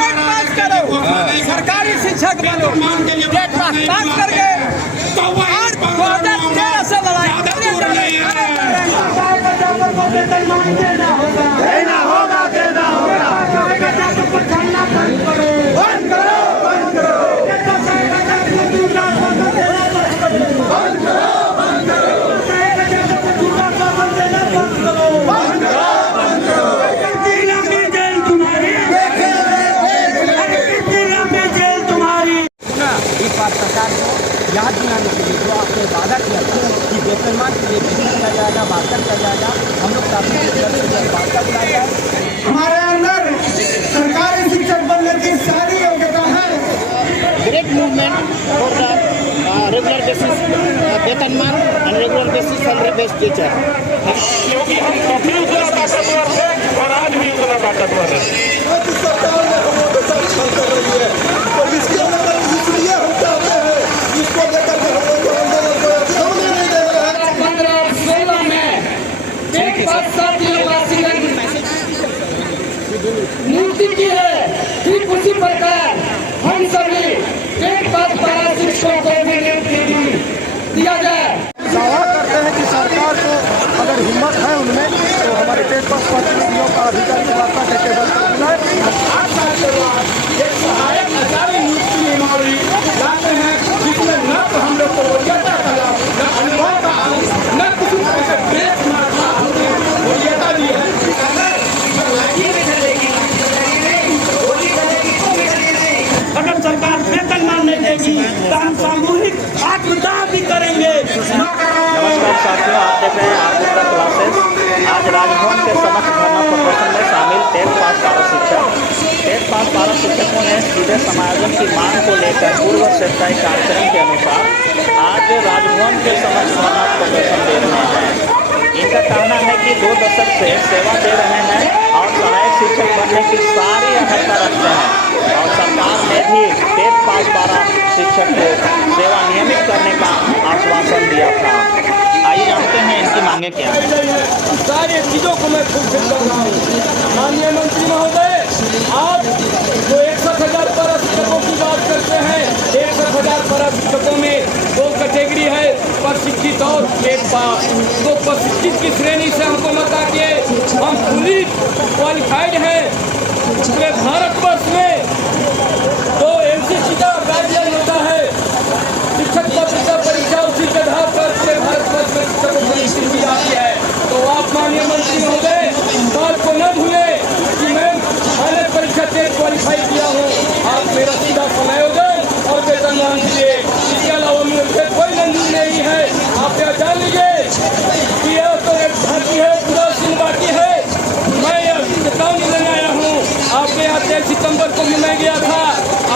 TET pass करो, सरकारी शिक्षक बनो। टेट पास करके 2013 से लड़ाई देना होगा, देना होगा। बंद करो, बंद करो, सरकार को याद दिलाने के लिए जो आपने वादा किया था कि वेतनमान के लिए विरोध किया जाएगा, वार्ता किया जाएगा, हम लोग वार्ता बुलाया जाए। हमारे अंदर सरकारी शिक्षक बनने की सारी योग्यता है। Great movement for the regular basis वेतनमान and regular basis salary based teacher, क्योंकि हम कभी उतना ताकतवर थे और आज भी उतना ताकतवर है। सरकार ने हमें कर रही है और इसके अंदर इसलिए हम चाहते हैं इसको लेकर के हम लोग आंदोलन को सामने नहीं दे रहे हैं। 15-16 में नियुक्ति की है, ठीक उसी प्रकार हम सभी टेट पास पारा शिक्षकों को भी नियुक्ति दिया जाए। दावा करते हैं कि सरकार को अगर हिम्मत है उनमें तो हमारे टेट पास प्रतिनिधियों का अधिकार की वार्ता के टेबल पर बुलाए। एक सहायक अधिकारी नियुक्ति नियमावली लाते हैं जिसमें न तो हम लोग को वरीयता का लाभ, न अनुभव का, न किसी तरह से बेच मारना वरीयता दी है। अगर सरकार वेतनमान नहीं देगी तो हम सामूहिक आत्मदाह भी करेंगे। नमस्कार साथियों, आप देख रहे हैं आर्केस्ट्रा क्लासेस। आज राजभवन के समक्ष धरना प्रदर्शन में शामिल टेट पास पारा शिक्षकों ने सीधे समायोजन की मांग को लेकर पूर्व स्वेच्छाई कार्यक्रम के अनुसार आज राजभवन के समक्ष धरना प्रदर्शन दे रहे हैं। इनका कहना है कि 2 दशक से सेवा दे रहे हैं और सहायक शिक्षक बनने की सारी अर्हता रखते हैं और सरकार ने भी टेट पास पारा शिक्षक को सेवा नियमित करने का आश्वासन दिया था। आइए जानते हैं इनकी मांगे क्या हैं। सारी चीजों को मैं फुलफिल कर रहा हूँ। माननीय मंत्री महोदय, आप जो 61,000 पारा शिक्षकों की बात करते हैं, 61,000 पारा शिक्षकों में 2 कैटेगरी है, प्रशिक्षित और टेट पास। तो प्रशिक्षित की श्रेणी से हमको बताइए, हम फुली क्वालिफाइड हैं। पूरे भारतवर्ष में 2 MCC का गाइडलाइन होता है, शिक्षक पात्रता परीक्षा, उसी के आधार पर पूरे भारतवर्ष में शिक्षकों को नियुक्ति की जाती है। तो आप माननीय मंत्री महोदय बात को न भूलें कि मैंने परीक्षा टेट क्वालिफाई किया हूँ। आप मेरा सीधा समायोजन और वेतनमान दीजिए। इसके अलावा मुझे कोई मंजूर नहीं है। आप यह जान लीजिए कि यह तो एक भर्ती है, पूरा दिन बाकी है। मैं यह काम लेने आया हूँ। आपके यहाँ 23 सितम्बर को भी मैं गया था।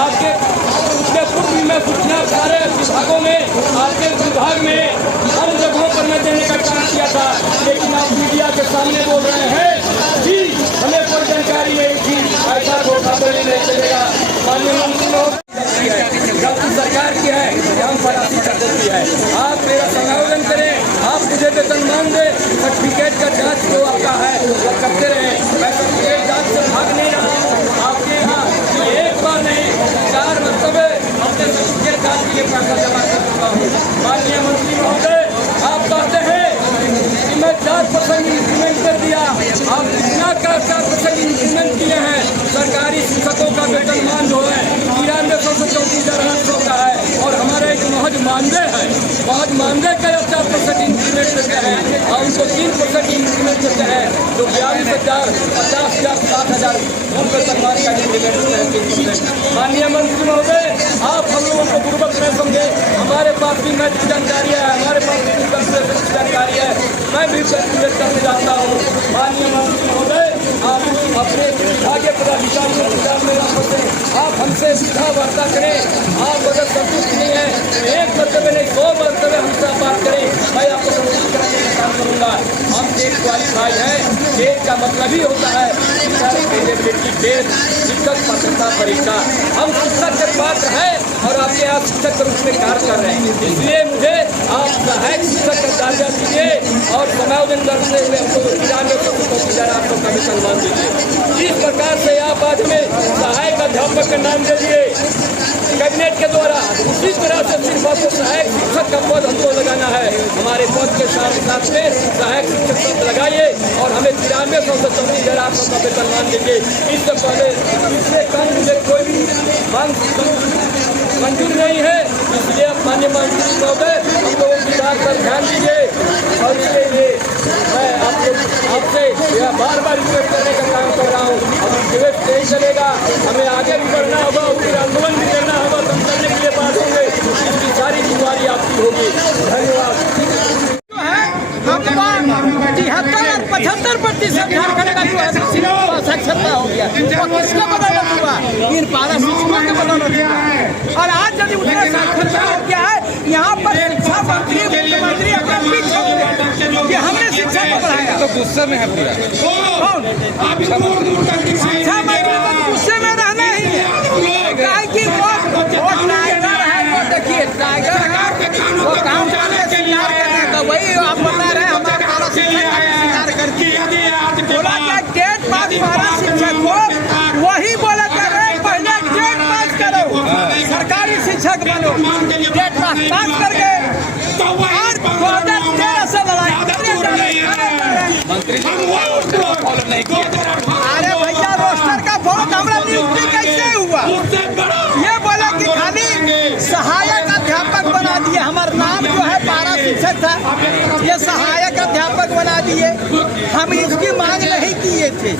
आपके उसके पूर्व भी मैं सूचना सारे विभागों में, आपके विभाग में हर जगहों पर मैं देने का काम किया था, लेकिन आप मीडिया के सामने बोल रहे हैं कि हमें कोई जानकारी नहीं थी। ऐसा धोखा नहीं चलेगा। माननीय मंत्री सरकार की है, हम परासी की है। आप मेरा समायोजन करें, आप मुझे वेतनमान दें, सर्टिफिकेट का जांच जो आपका है वो करते रहे। मैं सर्टिफिकेट जांच से भाग नहीं रहा हूँ। आपके यहाँ एक बार नहीं 4 मरतबे अपने सर्टिफिकेट जांच के लिए पैसा जमा कर चुका हूँ। माननीय मंत्री महोदय, आप कहते हैं कि मैं 4% इंक्रीमेंट कर दिया। आप कितना का 4% इंक्रीमेंट किए हैं? सरकारी शिक्षकों का वेतनमान जो है 9300 से 34,800 का है और हमारा एक महज मानदेय है। महज मानदेय का 4% इंक्रीमेंट देते हैं और उनको 3% इंक्रीमेंट देते हैं, जो 42,000, 50,000, 60,000 हम वेतनमान का इंक्रीमेंट देते हैं 3%। माननीय मंत्री महोदय, आप हम लोगों को पूर्वक न समझे। हमारे पास भी मैट्रिक जानकारी है, हमारे पास भी जानकारी है। मैं भी कैलकुलेट करने जाता हूँ। माननीय मंत्री महोदय, आप अपने विभागीय पदाधिकारियों के साथ में आप हमसे सीधा वार्ता करें। आप अगर संतुष्ट नहीं है तो 1 मरतबे नहीं 2 मरतबे हमसे बात करें, मैं आपको संतुष्ट कराने का काम करूँगा। हम टेट क्वालिफाई हैं। टेट का मतलब ही होता है शिक्षक पात्रता परीक्षा। हम शिक्षक के पात्र हैं और आपके यहाँ शिक्षक के रूप में कार्य कर रहे हैं। इसलिए मुझे आप सहायक शिक्षक का दर्जा दीजिए और समायोजन करते हुए हमको 93,800 का वेतनमान दीजिए। इस प्रकार से आप आज में सहायक शिक्षक का नाम दे दिए कैबिनेट के द्वारा। उसी तरह से सिर्फ आपको सहायक शिक्षक का पद हमको लगाना है। हमारे पद के साथ साथ में सहायक शिक्षक पद लगाइए और हमें 9300 से 24,000 का वेतन दीजिए। इससे पहले इससे कम मुझे कोई भी मांग मंजूर नहीं है। इसलिए आप माननीय मंत्री महोदय हम लोगों की बात पर ध्यान दीजिए और इसके लिए मैं आपसे यह बार बार रिक्वेस्ट करने का काम कर रहा हूँ। अभी रिक्वेस्ट नहीं चलेगा, हमें आगे भी बढ़ना होगा और फिर आंदोलन भी करना होगा। कम करने के लिए बात होंगे, इसकी सारी जिम्मेवारी आपकी होगी। धन्यवाद। 75% झारखंड का जो है साक्षरता हो गया, और किसका बदौलत हुआ? इन पारा शिक्षकों के बदौलत हुआ। और आज यदि उतना साक्षरता हो गया है, यहाँ पर शिक्षा मंत्री मुख्यमंत्री अपना पीठ छोड़ दिया कि हमने शिक्षा को बढ़ाया। तो गुस्से में है पूरा कौन? शिक्षा मंत्री को गुस्से में रहना ही है। कि वो टाइगर है, वो देखिए टाइगर वो काम करने शिकार करने का, वही आप बता रहे हैं हमारा पारा शिक्षक शिकार करके बोला क्या डेट पास पारा शिक्षक को वही बोला कर रहे पहले डेट पास करो, सरकारी शिक्षक बनो। डेट पास कर गए और 2013 से लड़ाई। अरे भैया रोस्टर का वोट हमारा नियुक्ति कैसे हुआ? ये बोला कि खाली सहायक अध्यापक बना दिए। हमारा नाम जो है पारा शिक्षक था, ये सहायक अध्यापक बना दिए। हम इसकी मांग नहीं किए थे,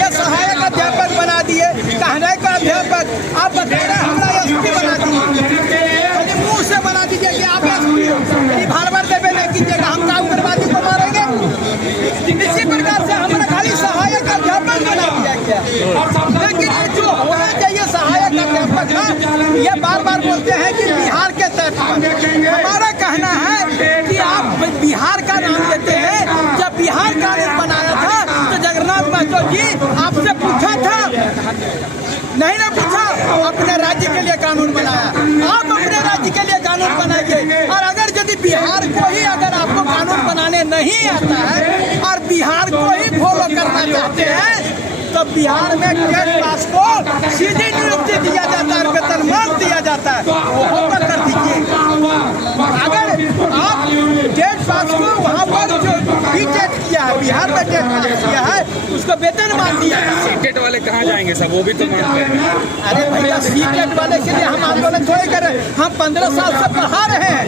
ये सहायक अध्यापक बना दिए। कहने का अध्यापक आप बता रहे हमारा एसपी बना दिए, मुँह से बना दीजिए कि आप एसपी भार देवे नहीं कीजिएगा, हम का उग्रवादी को मारेंगे। इसी प्रकार से हमारा खाली सहायक अध्यापक बना दिया गया। लेकिन जो होना चाहिए सहायक अध्यापक ना, ये बार बार बोलते हैं कि बिहार के तर्ज पर। हमारा कहना है कि आप बिहार का नाम लेते हैं। जब बिहार कानून बनाया था तो जगन्नाथ महतो जी आपसे पूछा था? नहीं ना पूछा। अपने राज्य के लिए कानून बनाया, आप अपने राज्य के लिए कानून बनाइए। और अगर यदि बिहार को ही अगर आपको कानून बनाने नहीं आता है और बिहार को ही फॉलो करना चाहते हैं तो बिहार में टेट पास को सीधी नियुक्ति दिया जाता है, वेतनमान दिया जाता है, वो कर दीजिए। अगर आप टेट पास को वहाँ पर जो बीटेट किया है, बिहार में टेट पास किया है, उसको वेतनमान दिया है। सीटेट वाले कहाँ जाएंगे सब? वो भी तो मांग रहे हैं। अरे भैया सीटेट वाले के लिए हम आंदोलन थोड़े कर रहे हैं। हम 15 साल से पढ़ा रहे हैं,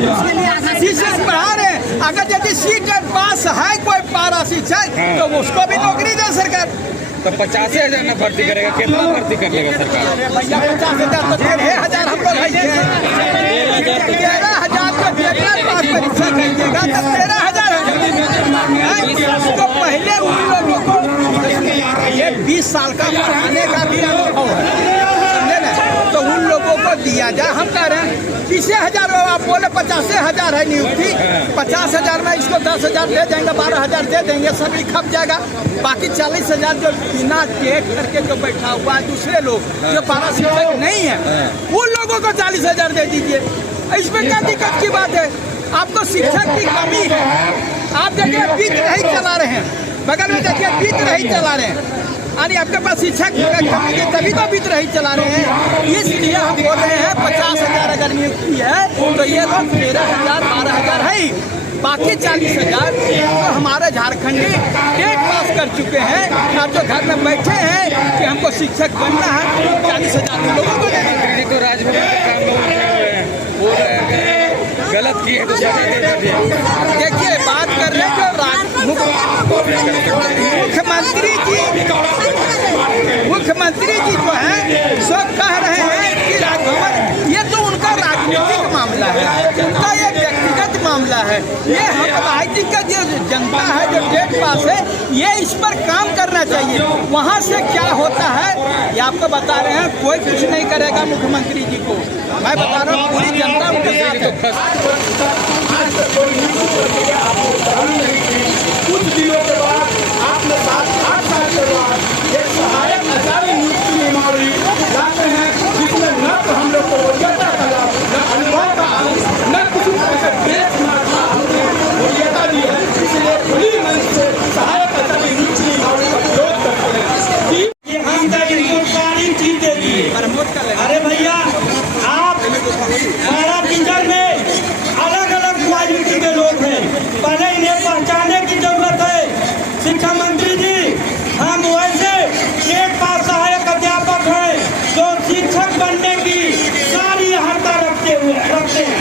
शिक्षक पढ़ा रहे हैं। अगर यदि सीटेट पास है कोई पारा शिक्षक तो उसको भी नौकरी दे सरकार। तो 50,000 न भर्ती करेगा, कितना भर्ती कर लेगा सरकार? भैया 50,000 तो 13,000 हम लोग है। 13,000 को पेपर पास परीक्षा करिएगा तो 13,000 है। तो पहले उन लोगों को ये 20 साल का पढ़ाने का भी अनुभव है, समझे ना? तो उन लोगों को दिया जाए। हम कह रहे हैं 20,000 आप बोले 50,000 है नियुक्ति, 50,000 में इसको 10,000 दे देंगे, 12,000 दे देंगे, सभी खप जाएगा। बाकी 40,000 जो बिना टेट करके जो बैठा हुआ है दूसरे लोग जो पारा शिक्षक नहीं है, उन लोगों को 40,000 दे दीजिए। इसमें क्या दिक्कत की बात है? आपको शिक्षक की कमी है। आप देखिए बीत नहीं चला रहे हैं, बगल में देखिए बीत नहीं चला रहे हैं, यानी आपके पास शिक्षक तभी तो बीत रही चला रहे हैं। इसलिए हम बोल रहे हैं 50,000 अगर नियुक्ति है तो ये लोग 13,000 12,000 है, बाकी 40,000 तो हमारे झारखंडी टेट पास कर चुके हैं और जो घर में बैठे हैं कि हमको शिक्षक बनना है, 40,000 लोगों को देंगे। तो राजभवन के काम लोग गलत किए तो देखिए बात कर रहे हैं जो मुख्यमंत्री जी जो है सो कह रहे हैं कि राजभवन ये तो उनका राजनीतिक मामला है, उनका ये व्यक्तिगत मामला है। ये हम राजनीतिक का जो जनता है जो टेट पास है ये इस पर काम करना चाहिए। वहाँ से क्या होता है ये आपको बता रहे हैं, कोई कुछ नहीं करेगा मुख्यमंत्री जी को। मैं बता रहा हूँ पूरी जनता उनके साथ है। कुछ दिनों के बाद आपने 7-8 साल के बाद एक सहायक अधिकारी नियुक्ति नियमावली लाते हैं जिसमें न तो हम लोग को वरीयता का लाभ, न अनुभव का लाभ, न किसी तरह से देश न हमने वरीयता दी है। इसलिए खुली मन से सहायक अधिकारी नियुक्ति नियमावली का विरोध करते हैं। ये हम सारी चीजें दी अरे भैया, आप हमारा टीचर में अलग अलग क्वालिटी के लोग हैं, पहले इन्हें पहचानने की जरूरत है। शिक्षा मंत्री जी, हम वैसे टेट पास सहायक अध्यापक हैं जो शिक्षक बनने की सारी अर्हता रखते हैं,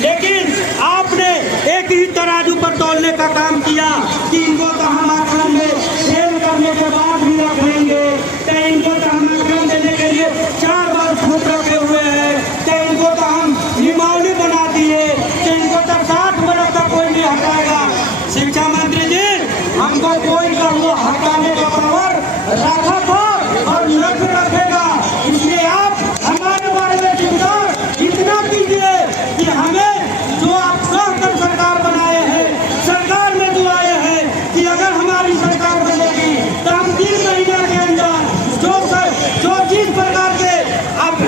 लेकिन आपने एक ही तराजू पर तौलने का काम किया कि इनको तो हम आखिर में फेल करने के बाद भी रख लेंगे, तो इनको तो हम आखिर देने के लिए 4 बार छूट रखे हुए हैं, तो इनको तो हम निमावली बना दिए, तो इनको तो 60 बरस तक कोई नहीं हटाएगा। शिक्षा मंत्री जी, हमको कोई का वो हटाने का पावर रखा था और रख रखेगा, इसलिए आप हमारे बारे में चिंता इतना कीजिए कि हमें जो आप सहकर सरकार बनाए हैं, सरकार में जो आए हैं, कि अगर हमारी सरकार बनेगी तो हम 3 महीने के अंदर जो जिस प्रकार के अब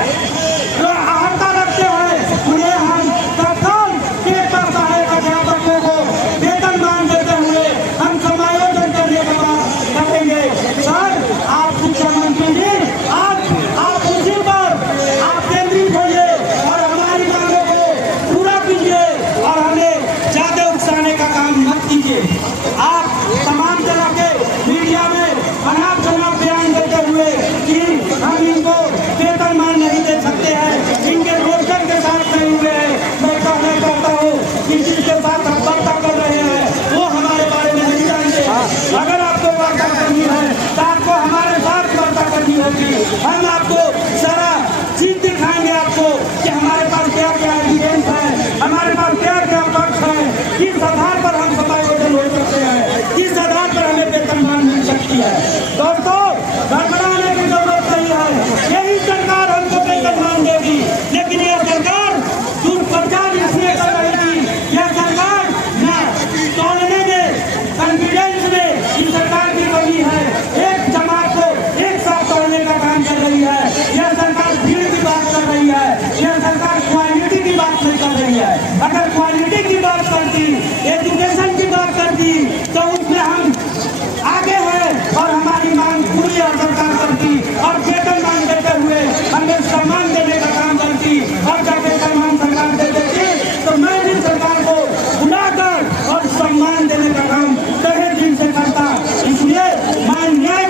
अर्हता रखते हैं उन्हें हम तत्काल टेट पास सहायक अध्यापकों को वेतनमान देते हुए हम समायोजन करने का बात करेंगे। सर, आप शिक्षा मंत्री जी, आप उसी पर आप केंद्रित होइए और हमारी मांगों को पूरा कीजिए और हमें ज्यादा उकसाने का काम मत कीजिए। आप तमाम तरह के मीडिया में अनाप शनाप बयान देते हुए कि हम इनको वेतनमान नहीं दे सकते हैं, इनके रोजगार के साथ नहीं हुए हैं, मैं कहना चाहता हूँ कि जिसके साथ हम वार्ता कर रहे हैं वो हमारे बारे में नहीं जानते। अगर आपको वार्ता करनी है तो आपको हमारे साथ वार्ता करनी होगी, हम आपको सारा चीज दिखाएंगे आपको कि हमारे पास क्या क्या एविडेंस है, हमारे पास क्या क्या पक्ष है, किस आधार पर हम समायोजन हो सकते हैं, किस आधार पर हमें वेतनमान मिल सकती है। दोस्तों, घबराने की जरूरत नहीं है, यही सरकार हमको वेतनमान देगी, लेकिन यह सरकार दुष्प्रचार इसलिए कर रही थी, यह सरकार न तोड़ने में कॉन्फिडेंस में इस सरकार की कमी है, एक जमात को एक साथ तोड़ने का काम कर रही है, यह सरकार भीड़ की बात कर रही है, यह सरकार क्वालिटी की बात नहीं कर रही है। अगर क्वालिटी की बात करती, एजुकेशन की बात करती तो उसमें हम आगे हैं और हमारी मांग पूरी सरकार करती और वेतनमान देते हुए हमें सम्मान देने का काम करती और जब वेतनमान सरकार दे देती तो मैं भी सरकार को बुलाकर और सम्मान देने का काम तहे दिन से करता। इसलिए मैं न्याय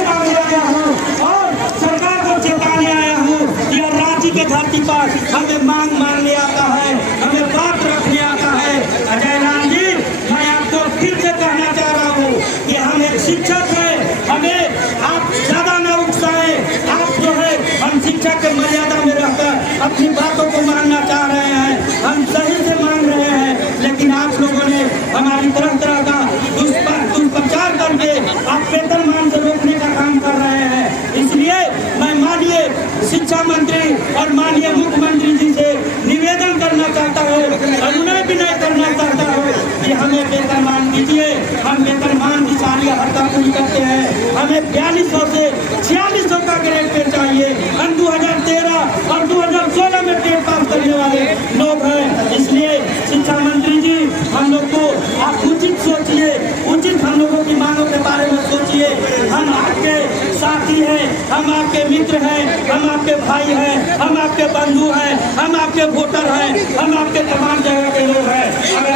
मांगने आया हूँ और सरकार को चेताने आया हूँ। यह रांची के धरती पर हमें मांग मानने आता है, हमें बात रखने आता है। अजय राम जी, मैं आपको फिर से कहना चाह रहा हूँ कि हम एक शिक्षक हैं, हमें आप ज्यादा न उकसाएं। आप जो है, हम शिक्षक के मर्यादा में रहकर अपनी बातों को मानना चाह रहे हैं, हम सही से मान रहे हैं, लेकिन आप लोगों ने हमारी तरह तरह का दुष्प्रचार करके आप वेतनमान से रोकने का काम कर रहे हैं। इसलिए मैं माननीय शिक्षा मंत्री और माननीय मुख्यमंत्री जी से निवेदन करना चाहता हूँ, अनुनय भी नहीं करना चाहता हूँ कि हमें वेतनमान दीजिए। हम वेतनमान की सारी अर्हता पूरी करते हैं, हमें 4200 से 4600 का ग्रेड पे चाहिए। हम 2013 और 2016 में टेट पास करने वाले लोग हैं। इसलिए शिक्षा मंत्री जी, हम लोग को आप उचित सोचिए, उचित हम लोगों की मांगों के बारे में सोचिए। हम आपके साथी हैं, हम आपके मित्र हैं, हम आपके भाई हैं, हम आपके बंधु हैं, हम आपके वोटर हैं, हम आपके तमाम जगह के लोग हैं। अगर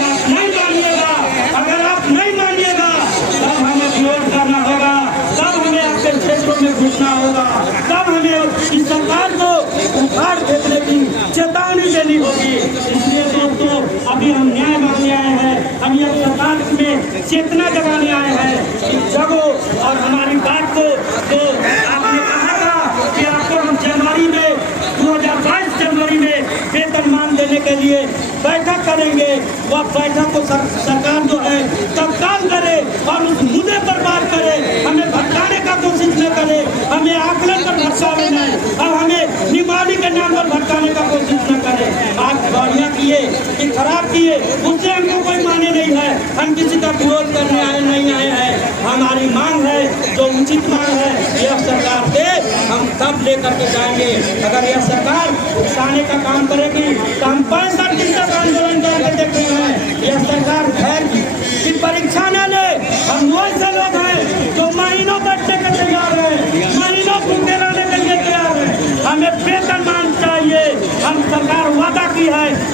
आप नहीं मानिएगा, तब हमें विरोध करना होगा, तब हमें आपके क्षेत्रों में घुसना होगा, तब हमें इस सरकार को उखाड़ फेंकने की चेतावनी देनी होगी। इसलिए दोस्तों, अभी हम न्याय मांगने आए हैं, हम यह सरकार में चेतना जगाने आए हैं कि जगो और हमारी बात को जो आपने कहा था कि आपको हम जनवरी में 2022 जनवरी में वेतनमान देने के लिए बैठक करेंगे, वह बैठक को सरकार जो है तत्काल करे और उस मुद्दे पर बात करे, हमें भटकाने का कोशिश न करे, हमें आकलन पर भटकावे नहीं और हमें निमाड़ी के नाम पर भटकाने का कोशिश न करे। आप बढ़िया किए कि खराब किए, उससे हमको कोई माने नहीं है, हम किसी का विरोध करने नहीं आए हैं। हमारी मांग है, जो उचित मांग है, यह सरकार दे, हम तब लेकर के जाएंगे। अगर यह सरकार उकसाने का काम करेगी तो हम 65 दिन तक आंदोलन करके देखते हैं। यह सरकार खैर की परीक्षा न ले, हम वैसे लोग हैं जो महीनों बैठने के तैयार हैं, महीनों भूखे रहने के लिए तैयार हैं।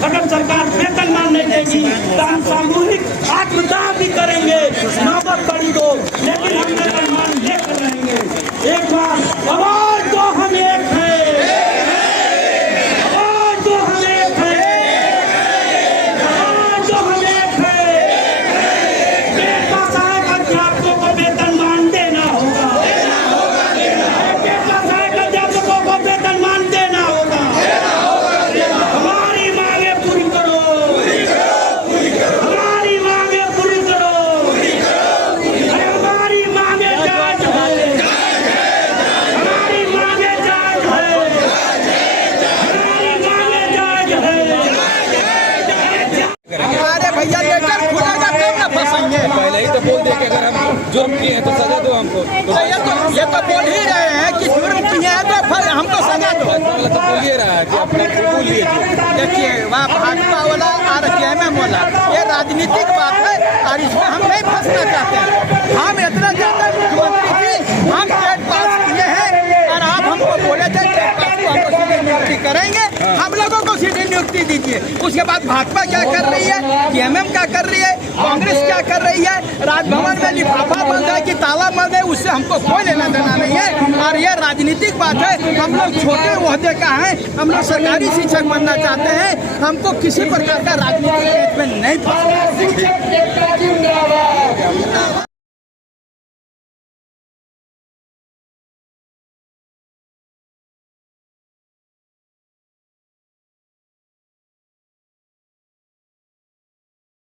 अगर सरकार वेतनमान नहीं देगी तो हम सामूहिक आत्मदाह भी करेंगे, नौबत पड़ी तो, लेकिन हम वेतनमान लेकर रहेंगे। एक बार आवाज दो, हम एक है, आवाज दो, हम एक है, आवाज दो, हम एक है। बेटा साहब अध्यापकों को वेतनमान देना होगा, बेटा साहब अध्यापकों को वेतनमान देना होगा। हमारी मांगे पूरी करो, हमारी मांगे पूरी करो, हमारी मांगे जायज है, हमारी मांगे जायज है, हमारी मांगे जायज है। अरे भैया लेकर खुलेगा तब ना फंसेंगे। पहले ही तो बोल दिया कि अगर हम जुर्म किए हैं तो सजा दो हमको। तो ये तो बोल ही रहे हैं कि जुर्म किए हैं तो फिर हमको सजा दो। मतलब तो बोल ही रहा है कि अपना बोल लीजिए। देखिए वहाँ भाजपा वाला और जेएमएम वाला ये राजनीतिक बात है और इसमें हम नहीं फंसना चाहते हैं। हम इतना चाहते हैं मुख्यमंत्री जी हम टेट पास किए हैं और आप हमको बोले थे टेट पास को हमको सीधी नियुक्ति करेंगे, हम लोगों को सीधी नियुक्ति दीजिए। उसके बाद भाजपा क्या कर रही है, जेएमएम क्या कर रही है, कांग्रेस क्या कर रही है, राजभवन में लिफाफा बंद है कि ताला बंद है उससे हमको कोई लेना देना नहीं है। और ये राजनीतिक बात है, हम लोग छोटे ओहदे का है, हम लोग सरकारी शिक्षक बनना चाहते हैं, हमको किसी प्रकार का राजनीतिक केस में नहीं फंसना है।